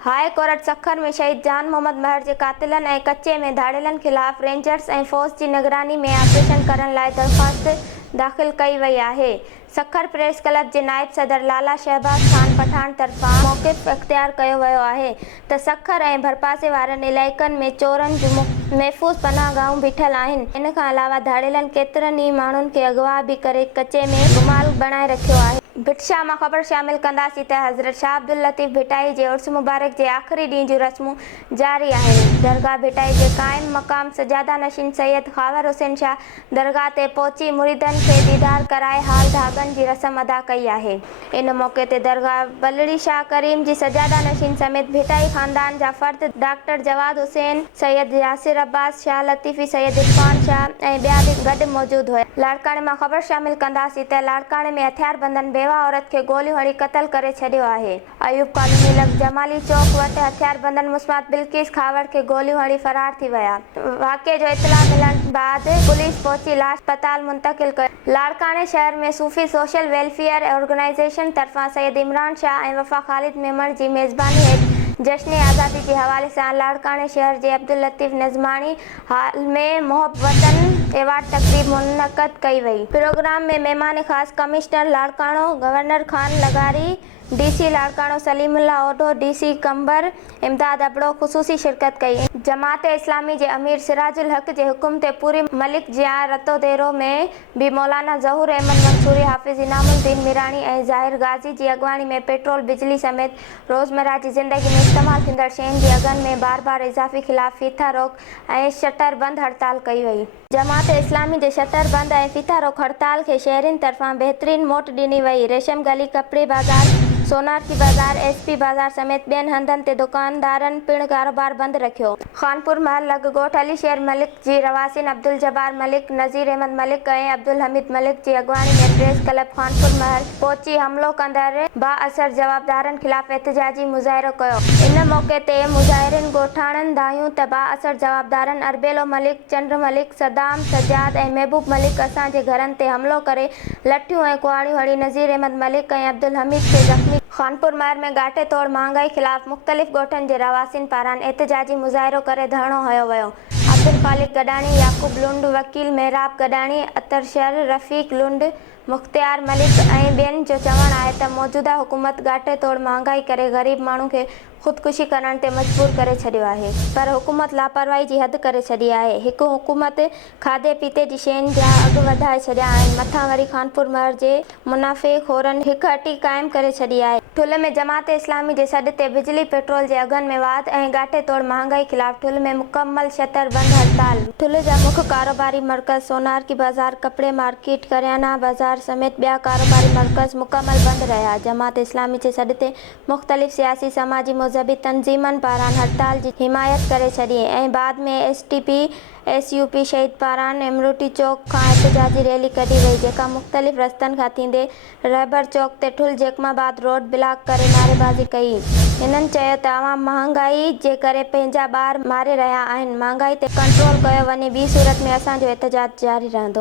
High court Sukkur में शहीद जान मोहम्मद महर के कातिलन ऐं कच्चे में धाड़ेलन खिलाफ रेंजर्स ऐं फौज की निगरानी में ऑपरेशन करण लाइ दरख़्वास्त दाख़िल कई वई आहे। सखर प्रेस क्लब के नायब सदर लाला शहबाज खान पठान तरफ़ां मौक़िफ़ इख़्तियार कयो वियो आहे त सखर ऐं भरपासे वारनि इलाइक़नि में चोरनि जूं महफ़ूज़ पनाहगाहूं बीठल आहिनि। इन खां अलावा धाड़ेलन केतिरनि ई माण्हुनि खे अगवा भी करे कच्चे में गुमाल बणाए रखियो आहे। भिटशा मां ख़बर शामिल कंदासीं त हज़रत शाह अब्दुल लतीफ़ भिटाई जे उर्स मुबारक जे आख़िरी ॾींहं जूं रस्मूं जारी आहिनि। दरगाह भिटाई जे क़ाइम मक़ाम सजादा नशीन सैयद ख़ावर हुसैन शाह दरगाह ते पहुची मुरीदनि खे दीदार कराए हाल धागनि जी रस्म अदा कई आहे। इन मौक़े ते दरगाह बलड़ी शाह करीम जी सजादा नशीन समेत भिटाई ख़ानदान जा फ़र्द डॉक्टर जवाद हुसैन, सैयद यासिर अब्बास, शाह लतीफ़ी, सैयद इरफान शाह ऐं ॿिया बि गॾु मौजूद हुआ। लाड़काणे मां ख़बर शामिल कंदासीं त लाड़काणे में हथियारबंदनि बेवा औरत खे गोलियूं हणी क़त्ल करे छॾियो आहे। अयूब कॉलोनी लॻ जमाली चौक वटि हथियारबंदनि मुस्मात बिल्किस खावर खे गोलियूं हणी फरार थी विया। वाक़िए जो इतला मिलण बैदि पुलिस पहुची लाश अस्पताल मुंतक़िल कयो। लाड़काणे शहर में सूफ़ी सोशल वेलफेयर ऑर्गेनाइज़ेशन तरफ़ां सैयद इमरान शाह ऐं वफ़ा ख़ालिद मेमण जी मेज़बानी हेठि जश्न आज़ादी के हवाले सां लाड़काणे शहर जे अब्दुल लतीफ़ निज़मानी हाल में मोहब्बतन एवार्ड तक़रीब मुनक़द कई वई। प्रोग्राम में मेहमान ख़ास कमिश्नर लाड़काणो गवर्नर खान लगारी, डीसी लाड़काणो सलीमुल्लाह ओढो, डीसी कंबर इमदाद अबड़ो ख़ुसूसी शिरकत कई। जमात इस्लामी जे अमीर सिराजुल हक़ जे हुकुम ते पूरी मलिक जिया रतोदेरो में भी मौलाना ज़हूर अहमद मंसूरी, हाफ़िज़ इनामुद्दीन मीरानी ऐं ज़ाहिर गाज़ी जी अॻवानी में पेट्रोल बिजली समेत रोज़मर्रा जी ज़िंदगी में इस्तेमाल थींदड़ शयुनि जी अघनि में बार इज़ाफ़े ख़िलाफ़ फ़ीथा रोक ऐं शटर बंद हड़ताल कई वई। जमात इस्लामी जे शटर बंद ऐं फ़ीथा रोक हड़ताल खे शहरियुनि तरफ़ां बहितरीन मोट ॾिनी वई। रेशम गली, कपड़े बाज़ार, सोनार की बाज़ार, एसपी बाज़ार समेत ॿियनि हंधनि ते दुकानदारनि पिणु कारोबार बंदि रखियो। खानपुर महल लॻ ॻोठ अलीशेर मलिक जी रवासिन अब्दुल जब्बार मलिक, नज़ीर अहमद मलिक ऐं अब्दुल हमीद मलिक जी अॻवानी में प्रेस क्लब खानपुर महल पहुची हमलो कंदड़ बाअसर जवाबदारनि ख़िलाफ़ एहतिजाजी मुज़ाहिरो कयो। इन मौक़े ते मुज़ाहिरीन ॻोठाणनि दायूं त बाअसर जवाबदारनि अरबेलो मलिक, चंद्र मलिक, सदाम, सजाद ऐं महबूब मलिक असांजे घरनि ते हमलो करे लठियूं ऐं कुहाड़ियूं हणी नज़ीर अहमद मलिक ऐं अब्दुल हमीद खे ज़ख़्मी। खानपुर महल में गाटे तोड़ महांगाई ख़िलाफ़ मुख़्तलिफ़ ॻोठनि जे रवासिन पारां एहतिजाजी मुज़ाहिरो करे धरणो हयो वियो। अब्दुल ख़ालिक गडाणी, याकूब लुंड, वकील मेहराब गडाणी, अतरशर रफ़ीक लुंड, मुख़्तियार मलिक ऐं ॿियनि जो चवणु आहे त मौजूदा हुकूमत गाटे तोड़ महांगाई करे ग़रीब माण्हू खे ख़ुदकुशी करण ते मजबूर करे छॾियो आहे। पर हुकूमत लापरवाही जी हद करे छॾी आहे। हिकु हुकूमत खाधे पीते जी शयुनि जा अघ वधाए छॾिया आहिनि, मथां वरी खानपुर महल जे मुनाफ़े खोरनि हिकु हटी क़ाइमु करे छॾी आहे। ठुल्ह में जमात इस्लामी जे सॾ ते बिजली पेट्रोल जे अघनि में वाध ऐं गाटे तोड़ महांगाई ख़िलाफ़ ठुल्ह में मुकमल शटर बंद हड़ताल। ठुल्ह जा मुख्य कारोबारी मर्कज़ सोनार की बाज़ार, कपड़े मार्केट, करियाना बाज़ार समेत ॿिया कारोबारी मर्कज़ मुकमल बंद रहिया। जमात इस्लामी जे सॾ ते मुख़्तलिफ़ सियासी समाजी मज़हबी तंज़ीमनि पारां हड़ताल जी हिमायत करे छॾी ऐं बाद में एसटीपी एसयूपी शहीद पारां इमरूटी चौक खां एहतिजाजी रैली कढी वई, जेका मुख़्तलिफ़ रस्तनि खां थींदे रहबर चौक ते ठुल्ह जेकमाबाद रोड ब्लॉक करे नारेबाज़ी कई। हिननि चयो त अवाम महांगाई जे करे पंहिंजा ॿार मारे रहिया आहिनि। महांगाई ते कंट्रोल कयो वञे, ॿी सूरत में असांजो एहतिजाज जारी रहंदो।